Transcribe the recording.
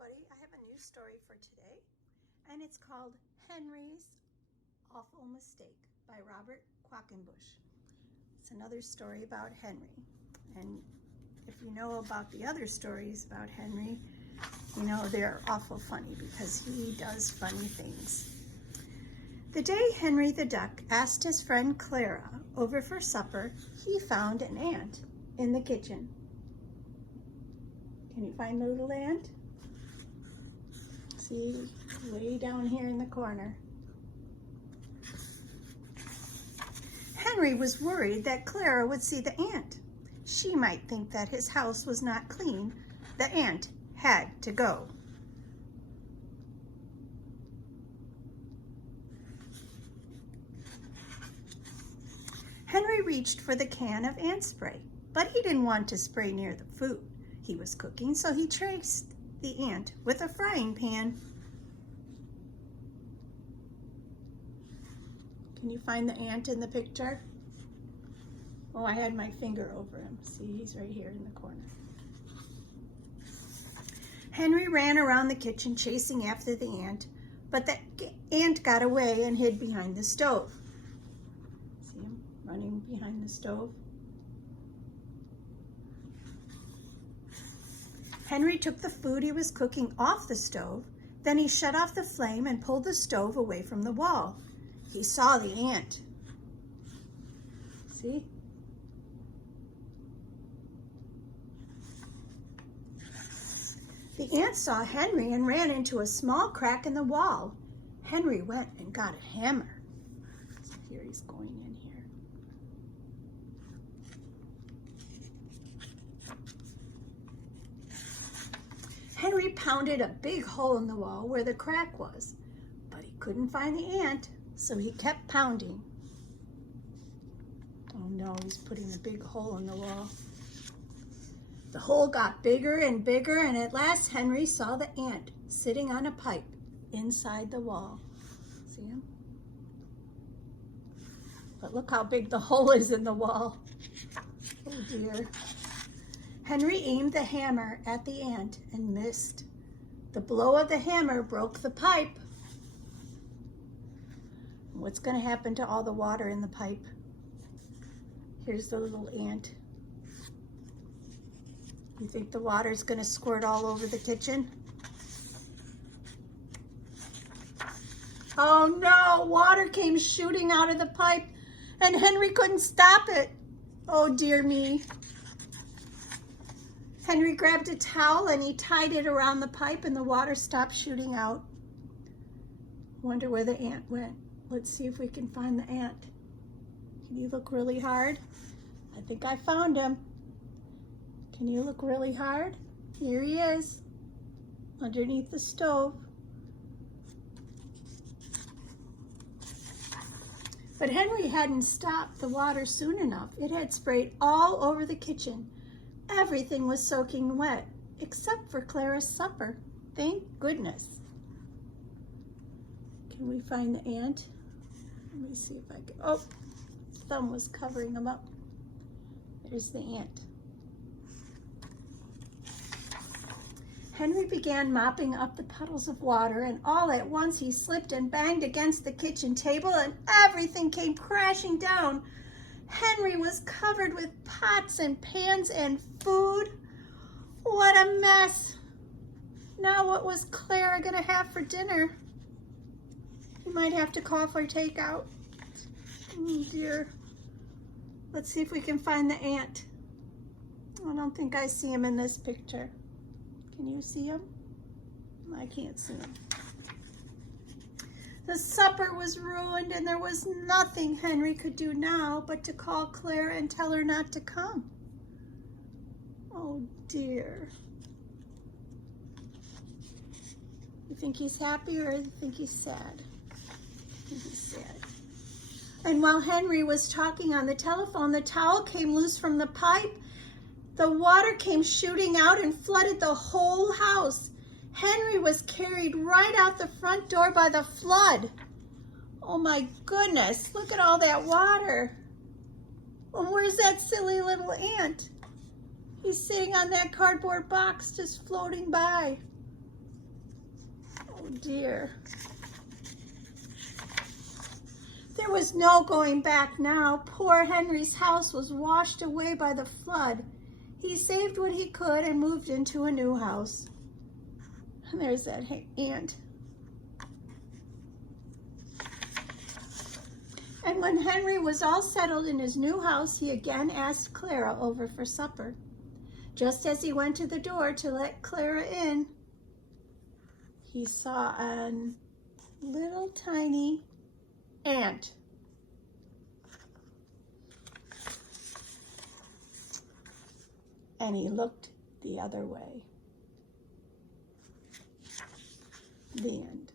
everybody. I have a new story for today, and it's called Henry's Awful Mistake by Robert Quackenbush. It's another story about Henry, and if you know about the other stories about Henry, you know they're awful funny because he does funny things. The day Henry the Duck asked his friend Clara over for supper, he found an ant in the kitchen. Can you find the little ant? See, way down here in the corner. Henry was worried that Clara would see the ant. She might think that his house was not clean. The ant had to go. Henry reached for the can of ant spray, but he didn't want to spray near the food he was cooking, so he traced the ant with a frying pan. Can you find the ant in the picture? Oh, I had my finger over him. See, he's right here in the corner. Henry ran around the kitchen chasing after the ant, but the ant got away and hid behind the stove. See him running behind the stove? Henry took the food he was cooking off the stove, then he shut off the flame and pulled the stove away from the wall. He saw the ant. See? The ant saw Henry and ran into a small crack in the wall. Henry went and got a hammer. So here he's going in here. Henry pounded a big hole in the wall where the crack was, but he couldn't find the ant, so he kept pounding. Oh no, he's putting a big hole in the wall. The hole got bigger and bigger, and at last Henry saw the ant sitting on a pipe inside the wall. See him? But look how big the hole is in the wall. Oh dear. Henry aimed the hammer at the ant and missed. The blow of the hammer broke the pipe. What's going to happen to all the water in the pipe? Here's the little ant. You think the water's going to squirt all over the kitchen? Oh no, water came shooting out of the pipe and Henry couldn't stop it. Oh dear me. Henry grabbed a towel and he tied it around the pipe and the water stopped shooting out. Wonder where the ant went. Let's see if we can find the ant. Can you look really hard? I think I found him. Can you look really hard? Here he is, underneath the stove. But Henry hadn't stopped the water soon enough. It had sprayed all over the kitchen. Everything was soaking wet, except for Clara's supper. Thank goodness. Can we find the ant? Let me see if I can. Oh, thumb was covering him up. There's the ant. Henry began mopping up the puddles of water, and all at once he slipped and banged against the kitchen table, and everything came crashing down. Henry was covered with pots and pans and food. What a mess. Now what was Clara going to have for dinner? He might have to call for takeout. Oh dear. Let's see if we can find the ant. I don't think I see him in this picture. Can you see him? I can't see him. The supper was ruined and there was nothing Henry could do now but to call Clara and tell her not to come. Oh dear. You think he's happy or you think he's sad? I think he's sad. And while Henry was talking on the telephone, the towel came loose from the pipe. The water came shooting out and flooded the whole house. Henry was carried right out the front door by the flood. Oh my goodness, look at all that water. Well, where's that silly little ant? He's sitting on that cardboard box just floating by. Oh dear. There was no going back now. Poor Henry's house was washed away by the flood. He saved what he could and moved into a new house. And there's that ant. And when Henry was all settled in his new house, he again asked Clara over for supper. Just as he went to the door to let Clara in, he saw a little tiny ant. And he looked the other way. The end.